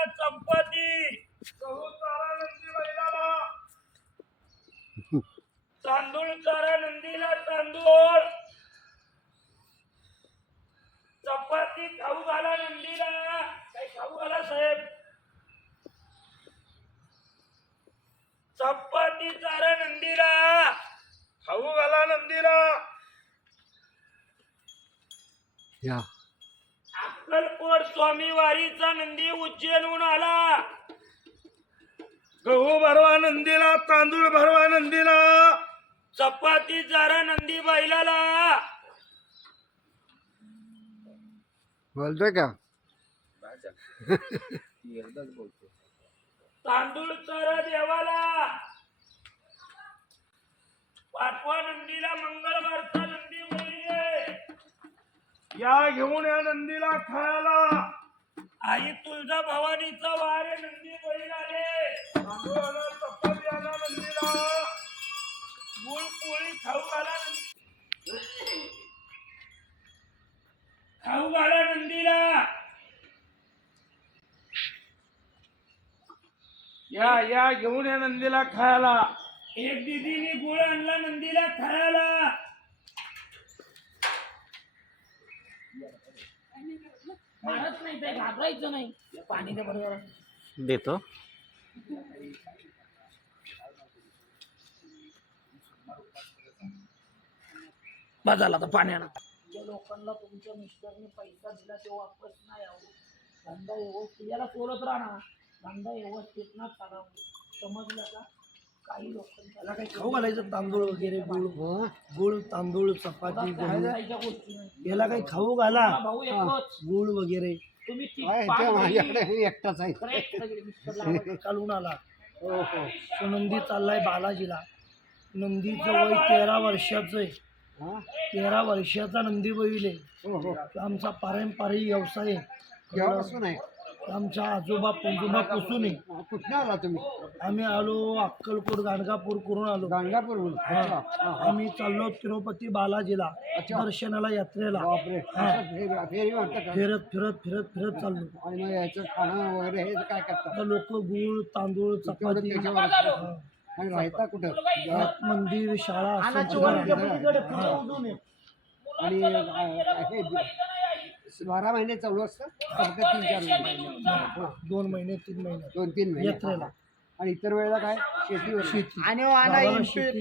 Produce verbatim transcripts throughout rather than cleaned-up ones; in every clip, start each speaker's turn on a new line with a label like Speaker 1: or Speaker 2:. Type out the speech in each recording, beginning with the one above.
Speaker 1: चंपती गहू चारा नंदी बैलाला तांदूळ चारा नंदीला तांदूळ चपाती खाऊ घाला नंदीला काही खाऊ घाला साहेब चपाती चारा नंदीला खाऊ घाला नंदीला
Speaker 2: या
Speaker 1: अक्कलकोट स्वामी वारीचा नंदी उज्जैनहून आला गहू भरवा नंदीला तांदूळ भरवा नंदीला चपाती चारा नंदी बैलाला
Speaker 2: बोलतोय का
Speaker 1: तांदूळ चारा देवाला पाठवा नंदीला मंगळवारचा नंदी बैल या घेऊन या नंदीला खायला आई तुळजा भवानीचा वारे नंदी बैल आले तांदूळ आला चपाती आला नंदीला गुळ पोळी खाऊ घाला नंदी खाऊ घाला नंदीला या या घेऊन या नंदीला खायला एक दीदीने गुळ आणला नंदीला खायला
Speaker 3: मारत नाही ते घाबरायचं नाही पाणी दे बरोबर
Speaker 2: देतो
Speaker 3: बजाला तर पाण्यानं ज्या लोकांना तुमच्या मिस्टरने पैसा दिला ते वापस नाही यावं धंदा व्यवस्थित याला सोडत राहणार धंदा व्यवस्थित ना चालावं समजलं का काही लोकांना
Speaker 4: त्याला काही खाऊ घालायचं तांदूळ वगैरे गुळ गुळ तांदूळ चपाती गहू
Speaker 3: खायच्या गोष्टी नाही
Speaker 4: याला काही खाऊ घाला
Speaker 3: हा भाऊ एकच
Speaker 4: गुळ वगैरे
Speaker 3: तुम्ही ती
Speaker 2: काय
Speaker 3: पाच
Speaker 2: ते
Speaker 3: महिने
Speaker 2: माझ्याकडे एकटाच आहे
Speaker 3: correct सगळे मिस्टरला आवडतं.
Speaker 4: काढून आला
Speaker 2: हो हो
Speaker 4: तो नंदी चाललाय बालाजीला नंदीचं वय तेरा वर्षाचं आहे
Speaker 2: हा
Speaker 4: तेरा वर्षाचा नंदी बैल आहे
Speaker 2: हो हो
Speaker 4: तो आमचा पारंपरिक व्यवसाय आहे
Speaker 2: केव्हापासून आहे
Speaker 4: आमच्या आजोबा पंजोबापासून आहे
Speaker 2: हा, कुठनं आला तुम्ही
Speaker 4: आम्ही आलो अक्कलकोट गाणगापूर करून आलो
Speaker 2: गाणगापूरहून अच्छा हा, हा.
Speaker 4: आम्ही चाललो तिरुपती बालाजीला दर्शनाला यात्रेला
Speaker 2: बापरे
Speaker 4: हा.
Speaker 2: असं फेरी फेरी म्हणतात का?
Speaker 4: फिरत फिरत फिरत फिरत चाललो
Speaker 2: आणि मग याचं खाणं वगैरे हे काय करतात
Speaker 4: आता लोक गुळ तांदूळ चपाती
Speaker 2: त्याच्यावर
Speaker 4: हा.
Speaker 2: आणि राहता कुठं
Speaker 4: घरात मंदिर शाळा असं
Speaker 2: आणि आ, हे बारा महिने चालू असतं फक्त तीन चार महिने हा,
Speaker 4: दोन महिने तीन महिने
Speaker 2: दोन तीन महिने
Speaker 4: यात्रेला.
Speaker 2: आणि इतर वेळेला काय शेतीवर
Speaker 4: शेती
Speaker 2: आणि
Speaker 4: गावाला शेती, शेती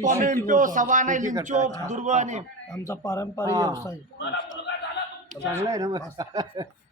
Speaker 4: करतात.
Speaker 2: दुर्गाने
Speaker 4: आमचा पारंपरिक
Speaker 2: हा.
Speaker 4: व्यवसाय
Speaker 2: चांगलं आहे ना मग